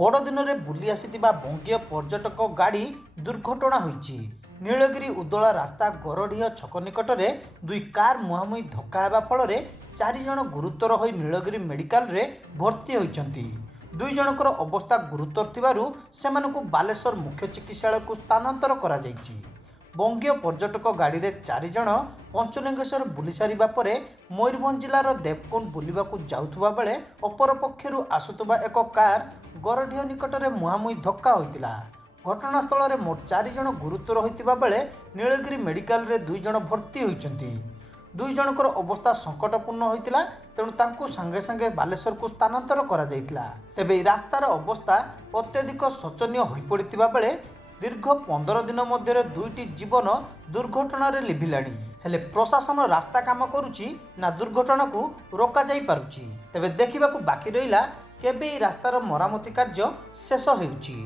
बड़दिन बुली आसिथिबा बंगीय पर्यटक गाड़ी दुर्घटना होईछि। नीलगिरी उदला रास्ता गरढ़िया छक निकट में दुई कार मुहांमुही धक्का हेबा फल चार जण गुरुतर होई नीलगिरी मेडिकल रे भर्ती होइछन्ति। दुई जनकर अवस्था गुरुतर थिबारु सेमानकु बालेश्वर मुख्य चिकित्सालय को स्थानांतर करा जाइछि। बंगीय पर्यटक गाड़ी में चार जण पंचलिंगेश्वर बुली सारिबा परे मयूरभंज जिलार देवकुंड बुलिबाकु जाउथुबा बेले अपर पक्षरु आसुथुबा एक कार गरढ़िया निकट में मुहांमुही धक्का होइतिला। घटनास्थल में मोट चार जण गुरुतर होइतिबा बेले नीलगिरी मेडिकल रे दुई जण भर्ती होइछन्ति। दुई जनकर अवस्था संकटपूर्ण होइतिला, तेणु तांकु संगे संगे बालेश्वर को स्थानांतर करा जाइतिला। तेबे रास्तार अवस्था अत्यधिक शोचनीय होई पड़ितिबा बेले दीर्घ 15 दिन मध्य दुईटी जीवन दुर्घटना लिभिलाणी। हेले प्रशासन रास्ता काम करुची ना दुर्घटना को रोका जाई पारुची। तेबे देखिबाकू बाकी रहिला केबे रास्तार मरामती कार्य शेष हेउची।